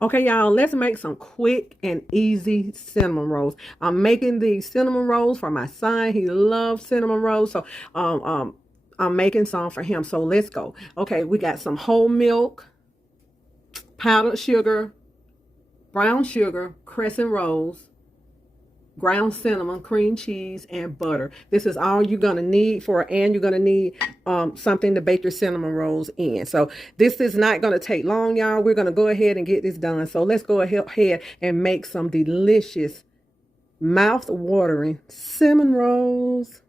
Okay, y'all, let's make some quick and easy cinnamon rolls. I'm making these cinnamon rolls for my son. He loves cinnamon rolls. So um, um, I'm making some for him. So let's go. Okay, we got some whole milk, powdered sugar, brown sugar, crescent rolls, ground cinnamon, cream cheese, and butter. This is all you're going to need and you're going to need something to bake your cinnamon rolls in. So this is not going to take long, y'all. We're going to go ahead and get this done. So let's go ahead and make some delicious, mouth-watering cinnamon rolls.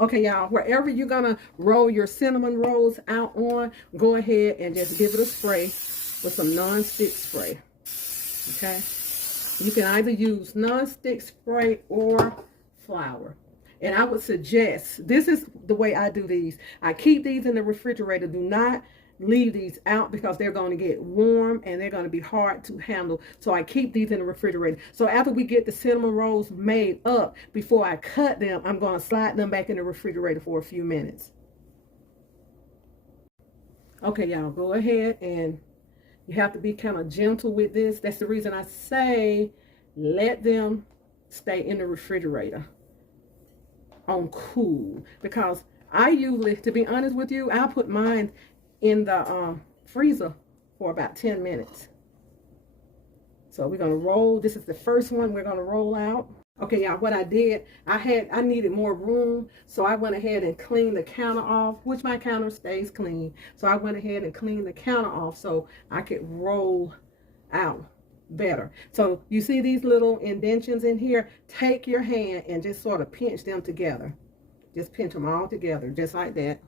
Okay, y'all, wherever you're going to roll your cinnamon rolls out on, go ahead and just give it a spray with some non-stick spray. Okay? You can either use non-stick spray or flour. And I would suggest, this is the way I do these. I keep these in the refrigerator. Do not leave these out because they're going to get warm and they're going to be hard to handle. So I keep these in the refrigerator. So after we get the cinnamon rolls made up, before I cut them, I'm going to slide them back in the refrigerator for a few minutes. Okay, y'all, go ahead and you have to be kind of gentle with this. That's the reason I say let them stay in the refrigerator on cool. Because I usually, to be honest with you, I'll put mine in the freezer for about 10 minutes. So we're going to roll. This is the first one we're going to roll out. Okay, y'all, what I did, I needed more room, so I went ahead and cleaned the counter off, which my counter stays clean. So I went ahead and cleaned the counter off so I could roll out better. So you see these little indentions in here? Take your hand and just sort of pinch them together. Just pinch them all together, just like that.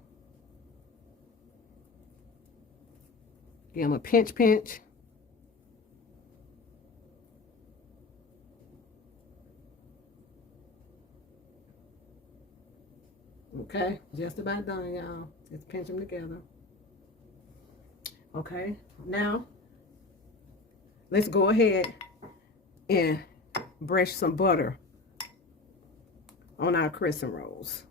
Give them a pinch, pinch. Okay, just about done, y'all. Just pinch them together. Okay, now let's go ahead and brush some butter on our crescent rolls.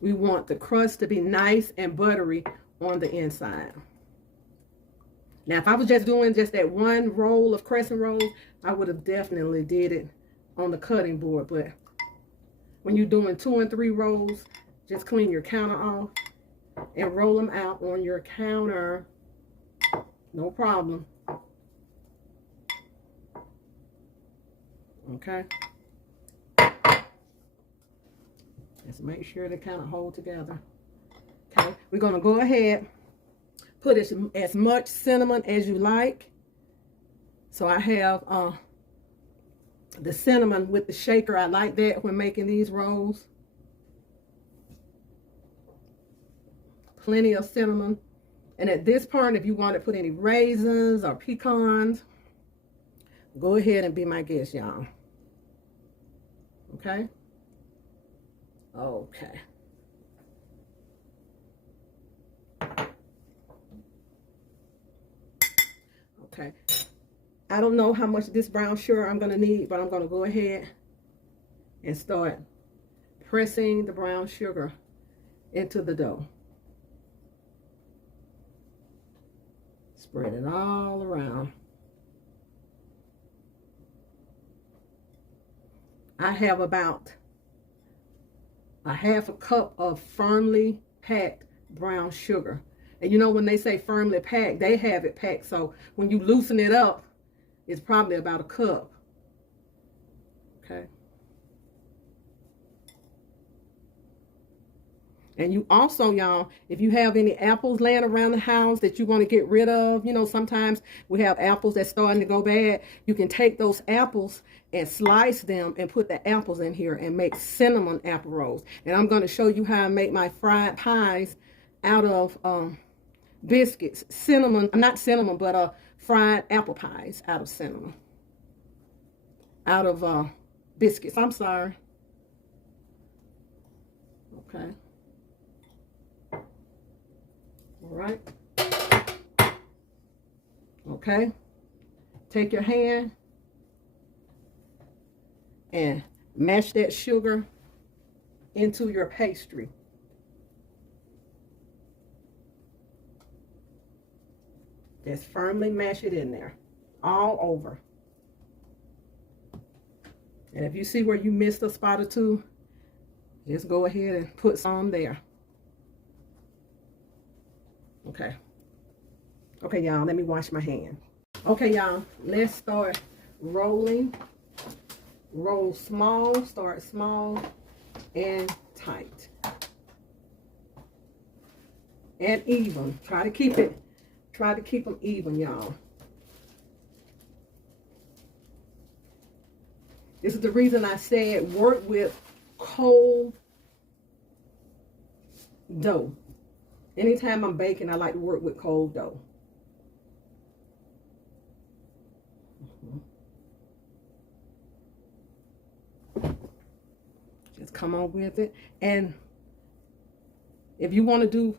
We want the crust to be nice and buttery on the inside. Now, if I was just doing just that one roll of crescent rolls, I would have definitely did it on the cutting board, but when you're doing 2 and 3 rolls, just clean your counter off and roll them out on your counter. No problem. Okay. Just make sure they kind of hold together. Okay. We're going to go ahead, put as much cinnamon as you like. So I have the cinnamon with the shaker. I like that when making these rolls. Plenty of cinnamon. And at this part, if you want to put any raisins or pecans, go ahead and be my guest, y'all. Okay? Okay. Okay. I don't know how much of this brown sugar I'm going to need, but I'm going to go ahead and start pressing the brown sugar into the dough. Spread it all around. I have about a half a cup of firmly packed brown sugar. And you know, when they say firmly packed, they have it packed. So when you loosen it up, it's probably about a cup. Okay. And you also, y'all, if you have any apples laying around the house that you want to get rid of, you know, sometimes we have apples that's starting to go bad. You can take those apples and slice them and put the apples in here and make cinnamon apple rolls. And I'm going to show you how I make my fried pies out of biscuits. Cinnamon, not cinnamon, but fried apple pies out of cinnamon. Out of biscuits, I'm sorry. Okay. All right. Okay. Take your hand and mash that sugar into your pastry. Just firmly mash it in there, all over. And if you see where you missed a spot or two, just go ahead and put some there. Okay. Okay, y'all, let me wash my hand. Okay, y'all, let's start rolling. Roll small, start small and tight. And even. Try to keep them even, y'all. This is the reason I said work with cold dough. Anytime I'm baking, I like to work with cold dough. Just come on with it. And if you want to do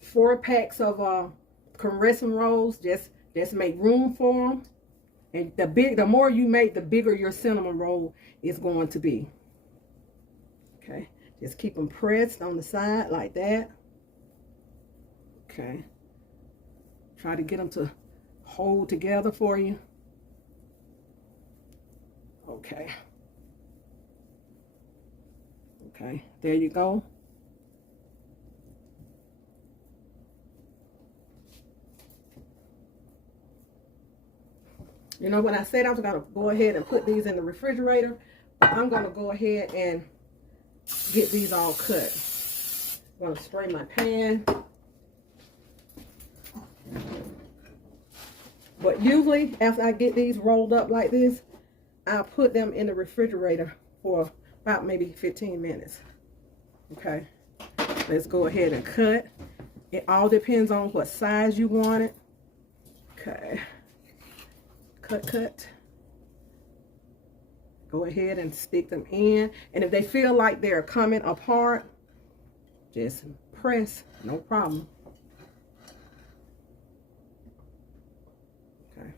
4 packs of crescent rolls, just make room for them. And the more you make, the bigger your cinnamon roll is going to be. Okay, just keep them pressed on the side like that. Okay, try to get them to hold together for you. Okay. Okay, there you go. You know, when I said I was going to go ahead and put these in the refrigerator, I'm going to go ahead and get these all cut. I'm going to spray my pan. But usually, after I get these rolled up like this, I'll put them in the refrigerator for about maybe 15 minutes. Okay, let's go ahead and cut. It all depends on what size you want it. Okay. Cut. Go ahead and stick them in. And if they feel like they're coming apart, just press, no problem. Okay.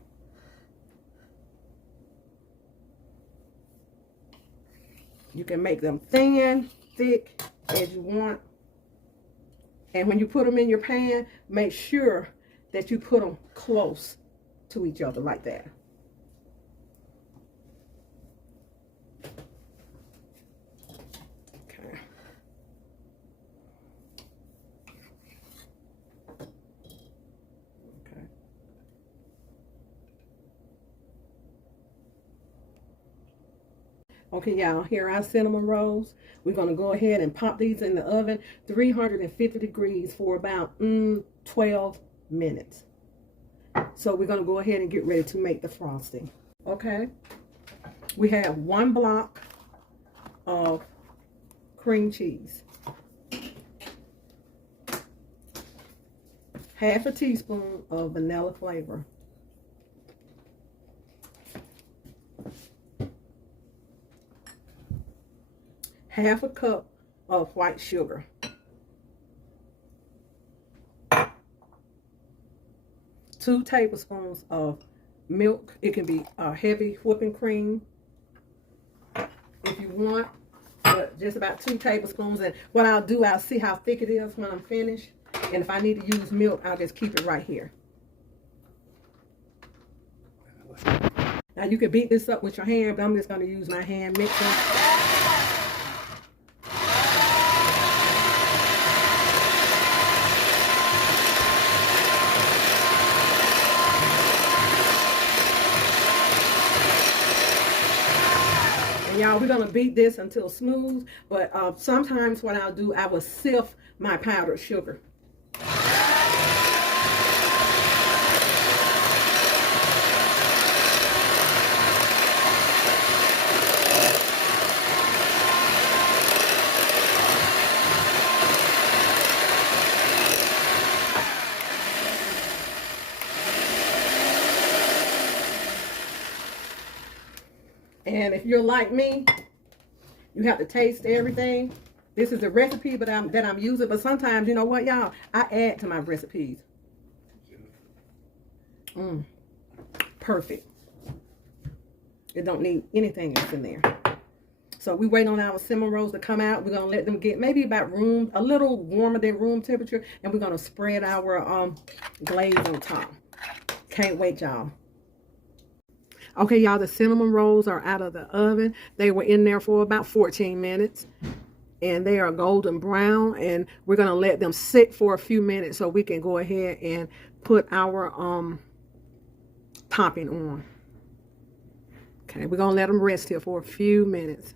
You can make them thin, thick as you want. And when you put them in your pan, make sure that you put them close to each other like that. Okay, y'all, here are our cinnamon rolls. We're going to go ahead and pop these in the oven, 350 degrees for about 12 minutes. So we're going to go ahead and get ready to make the frosting. Okay, we have 1 block of cream cheese, half a teaspoon of vanilla flavor, half a cup of white sugar, 2 tablespoons of milk. It can be heavy whipping cream if you want, but just about 2 tablespoons. And what I'll do, I'll see how thick it is when I'm finished. And if I need to use milk, I'll just keep it right here. Now you can beat this up with your hand, but I'm just going to use my hand mixer. Y'all, we're going to beat this until smooth, but sometimes what I'll do, I will sift my powdered sugar. And if you're like me, you have to taste everything. This is a recipe that I'm using, but sometimes, you know what, y'all, I add to my recipes. Perfect. It don't need anything else in there. So we wait on our cinnamon rolls to come out. We're gonna let them get maybe about a little warmer than room temperature, and we're gonna spread our glaze on top. Can't wait, y'all. Okay, y'all, the cinnamon rolls are out of the oven. They were in there for about 14 minutes. And they are golden brown, and we're going to let them sit for a few minutes so we can go ahead and put our topping on. Okay, we're going to let them rest here for a few minutes.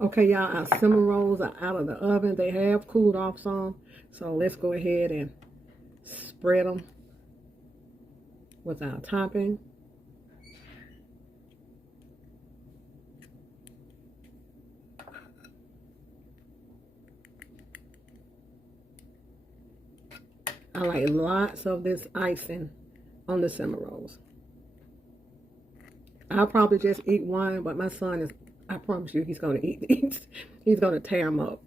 Okay, y'all, our cinnamon rolls are out of the oven. They have cooled off some. So let's go ahead and spread them with our topping. I like lots of this icing on the cinnamon rolls. I'll probably just eat one, but my son is, I promise you, he's going to eat these. He's going to tear them up.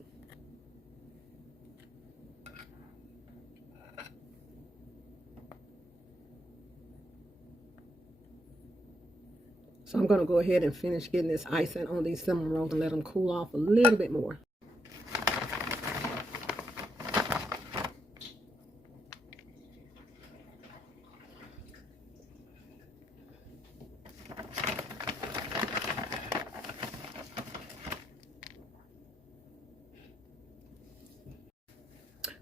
So I'm going to go ahead and finish getting this icing on these cinnamon rolls and let them cool off a little bit more.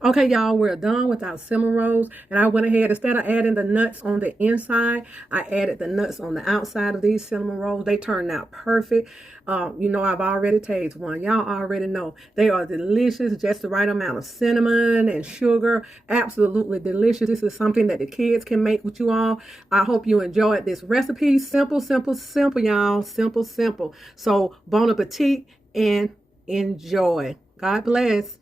Okay, y'all, we're done with our cinnamon rolls, and I went ahead, instead of adding the nuts on the inside, I added the nuts on the outside of these cinnamon rolls. They turned out perfect. You know, I've already tasted one. Y'all already know they are delicious, just the right amount of cinnamon and sugar. Absolutely delicious. This is something that the kids can make with you all. I hope you enjoyed this recipe. Simple, simple, simple, y'all. Simple, simple. So bon appetit and enjoy. God bless.